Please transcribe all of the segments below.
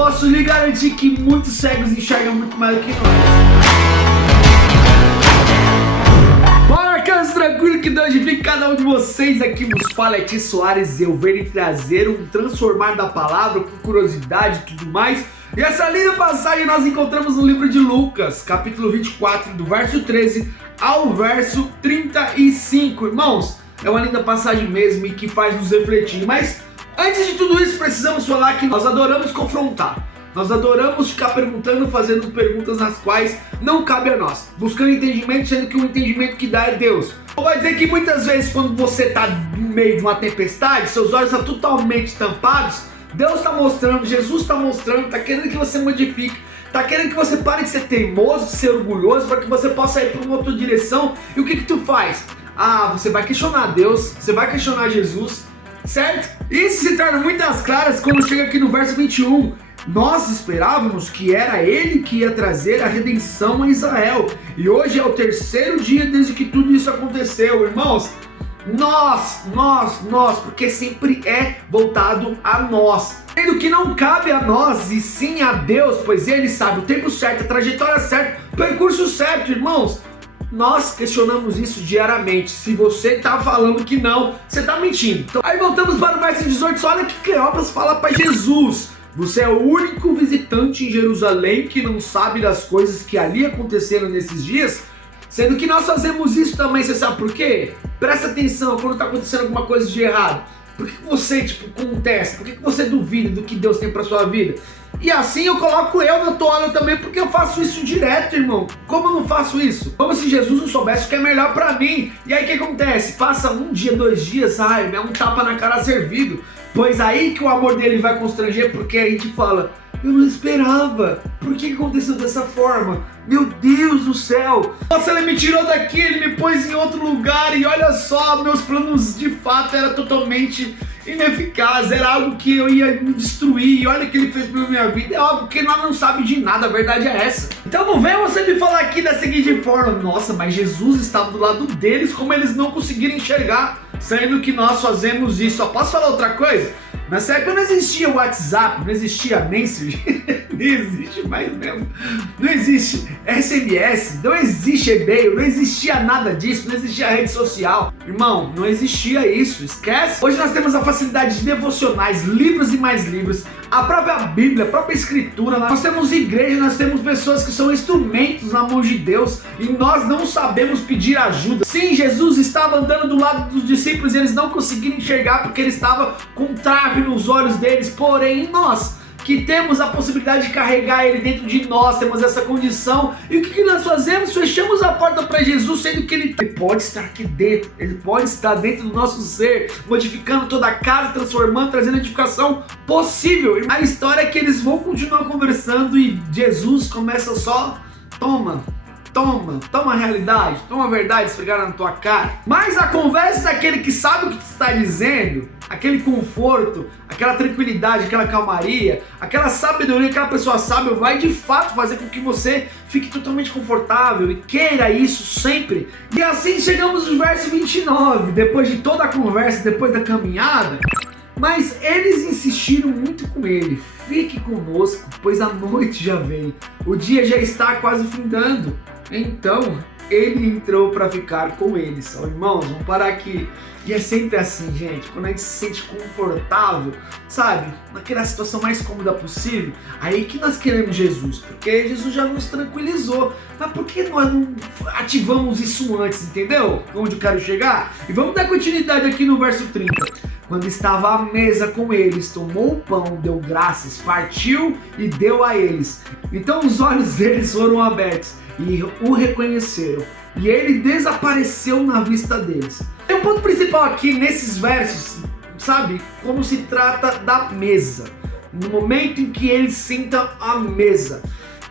Posso lhe garantir que muitos cegos enxergam muito mais do que nós. Bora, caras, tranquilo, que Deus edifique cada um de vocês. Aqui vos fala é Ti Soares. Eu venho trazer um transformar da palavra com curiosidade e tudo mais. E essa linda passagem nós encontramos no livro de Lucas, capítulo 24, do verso 13 ao verso 35. Irmãos, é uma linda passagem mesmo e que faz nos refletir. Mas antes de tudo isso, precisamos falar que nós adoramos confrontar. Nós adoramos ficar perguntando, fazendo perguntas nas quais não cabe a nós, buscando entendimento, sendo que o entendimento que dá é Deus. Ou vai dizer que muitas vezes quando você está no meio de uma tempestade, seus olhos estão totalmente tampados, Deus está mostrando, Jesus está mostrando, está querendo que você modifique, está querendo que você pare de ser teimoso, de ser orgulhoso, para que você possa ir para uma outra direção. E o que tu faz? Você vai questionar Deus, você vai questionar Jesus, certo? Isso se torna muito às claras quando chega aqui no verso 21. Nós esperávamos que era Ele que ia trazer a redenção a Israel. E hoje é o terceiro dia desde que tudo isso aconteceu, irmãos. Nós, porque sempre é voltado a nós. Sendo que não cabe a nós e sim a Deus, pois Ele sabe o tempo certo, a trajetória certa, o percurso certo, irmãos. Nós questionamos isso diariamente. Se você está falando que não, você está mentindo. Então, aí voltamos para o verso 18. Olha o que Cleópas fala para Jesus. Você é o único visitante em Jerusalém que não sabe das coisas que ali aconteceram nesses dias, sendo que nós fazemos isso também. Você sabe por quê? Presta atenção quando está acontecendo alguma coisa de errado. Por que você contesta? Por que você duvida do que Deus tem para sua vida? E assim eu coloco eu na toalha também, porque eu faço isso direto, irmão. Como eu não faço isso? Como se Jesus não soubesse o que é melhor para mim. E aí o que acontece? Passa um dia, 2 dias, é um tapa na cara servido. Pois aí que o amor dele vai constranger, porque a gente fala, eu não esperava, por que aconteceu dessa forma? Meu Deus do céu! Nossa, ele me tirou daqui, ele me pôs em outro lugar e olha só, meus planos de fato eram totalmente ineficazes, era algo que eu ia me destruir e olha o que ele fez pela minha vida. É óbvio que nós não sabemos de nada, a verdade é essa. Então não venha você me falar aqui da seguinte forma, nossa, mas Jesus estava do lado deles, como eles não conseguiram enxergar, sendo que nós fazemos isso. Só posso falar outra coisa? Nessa época não existia WhatsApp, não existia Messenger, não existe mais mesmo, não existe SMS, não existe e-mail, não existia nada disso, não existia rede social. Irmão, não existia isso, esquece. Hoje nós temos a facilidade de devocionais, livros e mais livros, a própria Bíblia, a própria Escritura, nós temos igreja, nós temos pessoas que são instrumentos na mão de Deus e nós não sabemos pedir ajuda. Sim, Jesus estava andando do lado dos discípulos e eles não conseguiram enxergar porque ele estava com trave nos olhos deles, porém nós que temos a possibilidade de carregar ele dentro de nós, temos essa condição, e o que nós fazemos? Fechamos a porta para Jesus, sendo que ele pode estar aqui dentro, ele pode estar dentro do nosso ser, modificando toda a casa, transformando, trazendo edificação possível. A história é que eles vão continuar conversando e Jesus começa só, toma a realidade, toma a verdade esfregada na tua cara. Mas a conversa daquele que sabe o que te está dizendo, aquele conforto, aquela tranquilidade, aquela calmaria, aquela sabedoria, aquela pessoa sábia vai de fato fazer com que você fique totalmente confortável e queira isso sempre. E assim chegamos no verso 29, depois de toda a conversa, depois da caminhada. Mas eles insistiram muito com ele, fique conosco, pois a noite já vem, o dia já está quase findando. Então ele entrou para ficar com eles. Irmãos, vamos parar aqui. E é sempre assim, gente, quando a gente se sente confortável, sabe, naquela situação mais cômoda possível, aí que nós queremos Jesus, porque Jesus já nos tranquilizou. Mas por que nós não ativamos isso antes, entendeu? Onde eu quero chegar? E vamos dar continuidade aqui no verso 30. Quando estava à mesa com eles, tomou o pão, deu graças, partiu e deu a eles. Então os olhos deles foram abertos e o reconheceram, e ele desapareceu na vista deles. Tem um ponto principal aqui nesses versos, sabe, como se trata da mesa, no momento em que eles sentam à mesa.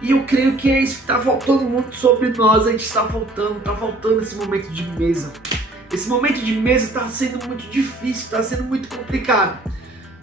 E eu creio que é isso que está faltando muito sobre nós. A gente está faltando esse momento de mesa. Esse momento de mesa está sendo muito difícil, está sendo muito complicado,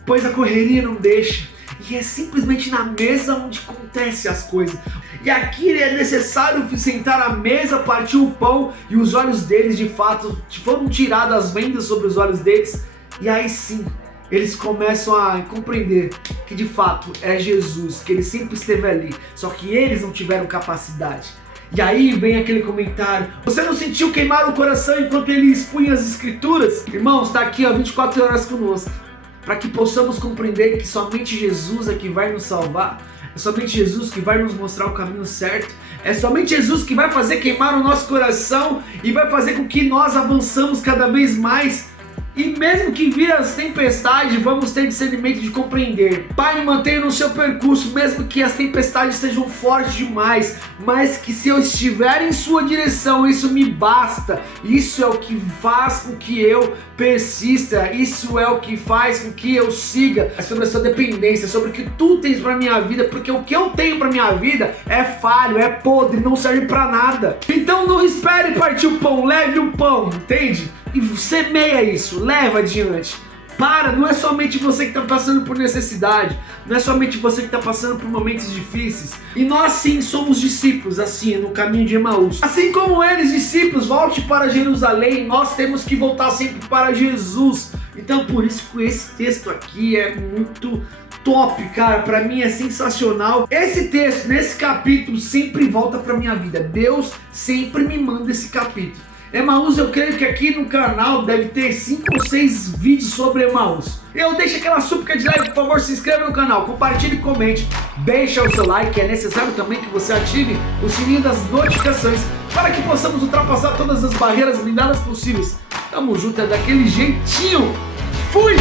pois a correria não deixa. E é simplesmente na mesa onde acontecem as coisas. E aqui é necessário sentar à mesa, partir o pão, e os olhos deles de fato foram tiradas as vendas sobre os olhos deles. E aí sim, eles começam a compreender que de fato é Jesus, que ele sempre esteve ali, só que eles não tiveram capacidade. E aí vem aquele comentário: você não sentiu queimar o coração enquanto ele expunha as escrituras? Irmãos, está aqui 24 horas conosco, para que possamos compreender que somente Jesus é que vai nos salvar, é somente Jesus que vai nos mostrar o caminho certo, é somente Jesus que vai fazer queimar o nosso coração e vai fazer com que nós avançamos cada vez mais. E mesmo que vir as tempestades, vamos ter discernimento de compreender. Pai, me mantenha no seu percurso, mesmo que as tempestades sejam fortes demais, mas que se eu estiver em sua direção, isso me basta. Isso é o que faz com que eu persista, isso é o que faz com que eu siga. É sobre a sua dependência, sobre o que tu tens para minha vida, porque o que eu tenho para minha vida é falho, é podre, não serve para nada. Então não espere partir o pão, leve o pão, entende? E semeia isso, leva adiante. Não é somente você que está passando por necessidade, não é somente você que está passando por momentos difíceis. E nós sim somos discípulos, assim, no caminho de Emaús. Assim como eles, discípulos, volte para Jerusalém, nós temos que voltar sempre para Jesus. Então por isso que esse texto aqui é muito top, cara, pra mim é sensacional. Esse texto, nesse capítulo, sempre volta pra minha vida. Deus sempre me manda esse capítulo. Emaús, eu creio que aqui no canal deve ter 5 ou 6 vídeos sobre Emaús. Eu deixo aquela súplica de like, por favor, se inscreva no canal, compartilhe e comente, deixa o seu like, é necessário também que você ative o sininho das notificações para que possamos ultrapassar todas as barreiras blindadas possíveis. Tamo junto, é daquele jeitinho. Fui!